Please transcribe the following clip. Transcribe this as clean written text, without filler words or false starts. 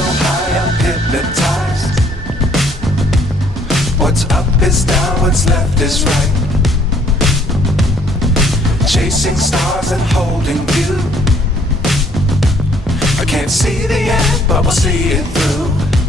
so high I'm hypnotized. What's up is down, what's left is right. Chasing stars and holding you. I can't see the end, but we'll see it through.